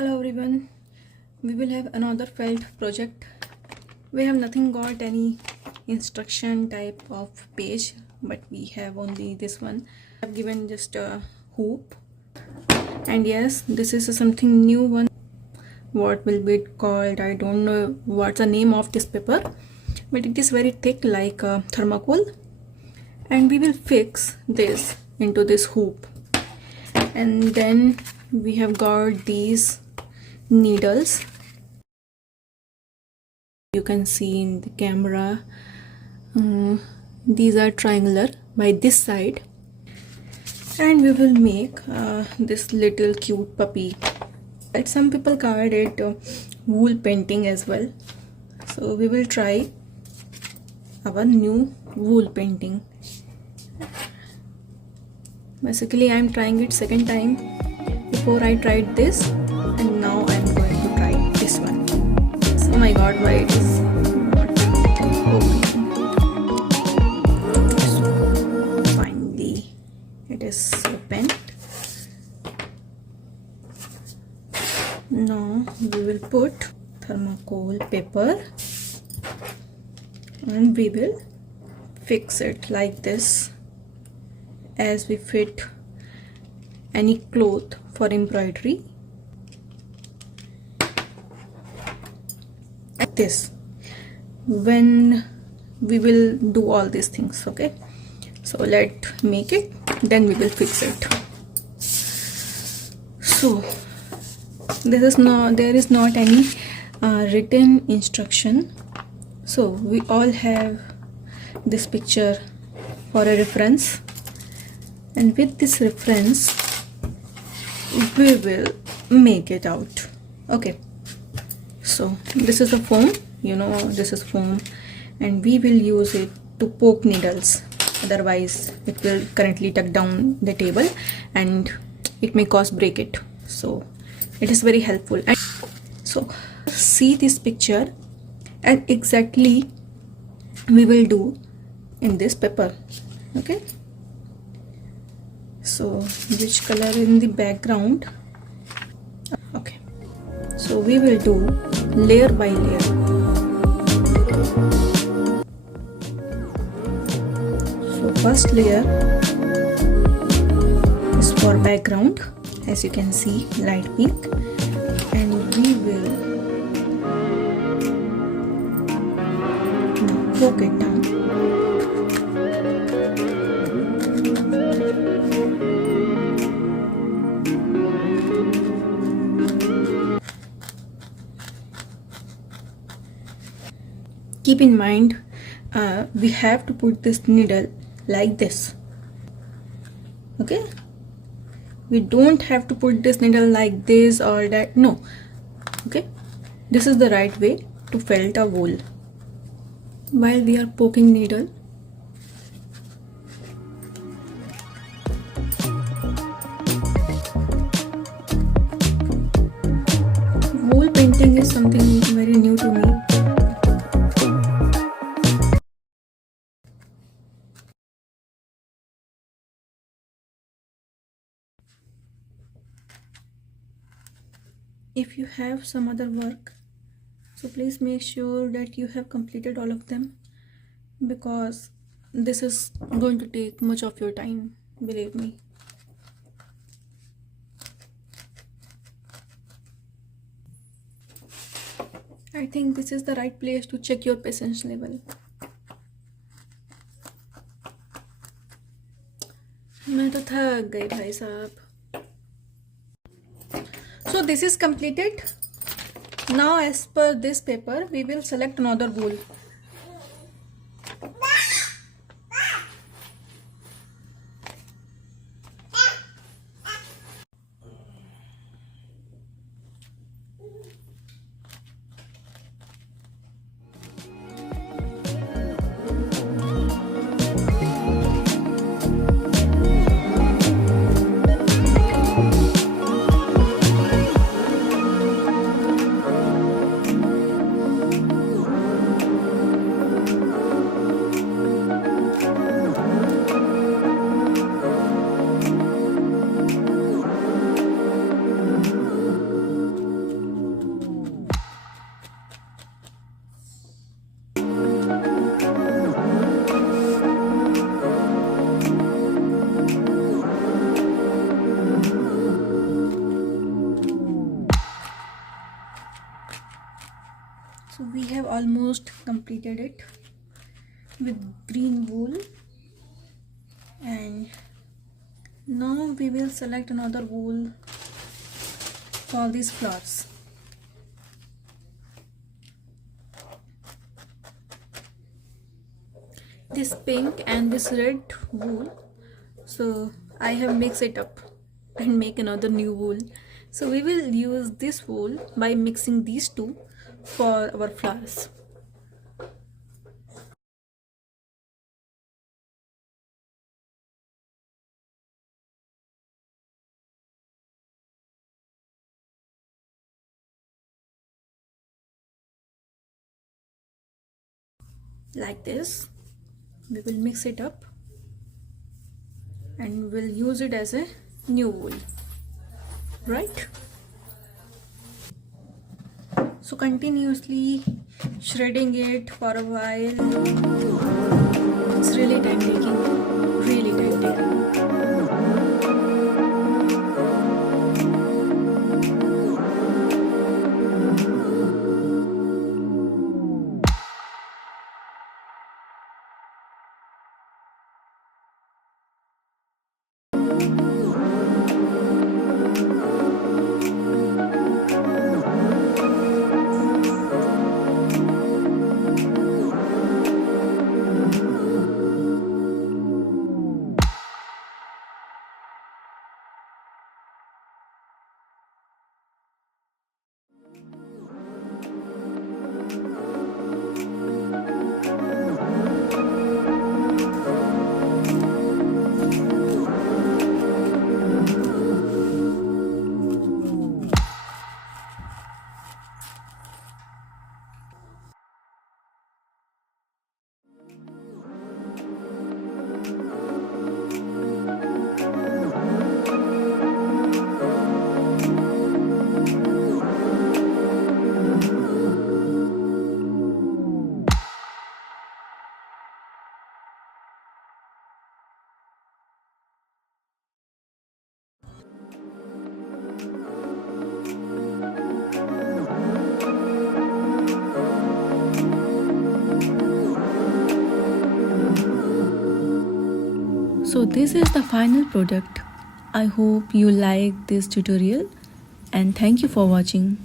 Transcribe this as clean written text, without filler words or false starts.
Hello everyone, we will have another felt project. We have nothing got any instruction type of page, but we have only this one. I've given just a hoop, and yes, this is something new one. What will be it called? I don't know what's the name of this paper, but it is very thick like thermocol, and we will fix this into this hoop. And then we have got these needles. You can see in the camera, these are triangular by this side, and we will make this little cute puppy. And some people call it wool painting as well, so we will try our new wool painting. Basically, I'm trying it second time. Before I tried this, and now I'm going to try this one. Oh my god, why it is not opening? So finally it is opened. Now we will put thermocol paper and we will fix it like this, as we fit any cloth for embroidery. Like this, when we will do all these things. Okay, so let's make it, then we will fix it. So there is not any written instruction, so we all have this picture for a reference, and with this reference we will make it out. Okay, so this is the foam, this is foam, and we will use it to poke needles, otherwise it will currently tuck down the table and it may cause break it. So it is very helpful. And so see this picture, and exactly we will do in this paper. Okay, so which color in the background? Okay, so we will do layer by layer. So first layer is for background, as you can see, light pink, and we will now poke it down. Keep in mind, we have to put this needle like this. Okay, we don't have to put this needle like this or that. No. Okay, this is the right way to felt a wool. While we are poking needle, wool painting is something very new to me. If you have some other work, so please make sure that you have completed all of them, because this is going to take much of your time, believe me. I think this is the right place to check your patience level. मैं तो थक गई भाई साहब. So this is completed. Now as per this paper, we will select another wool. So we have almost completed it with green wool, and now we will select another wool for these flowers. This pink and this red wool, so I have mixed it up and make another new wool. So we will use this wool by mixing these two for our flowers. Like this, we will mix it up and we'll use it as a new wool, right? So continuously shredding it for a while. It's really time taking, really time taking. So this is the final product. I hope you like this tutorial and thank you for watching.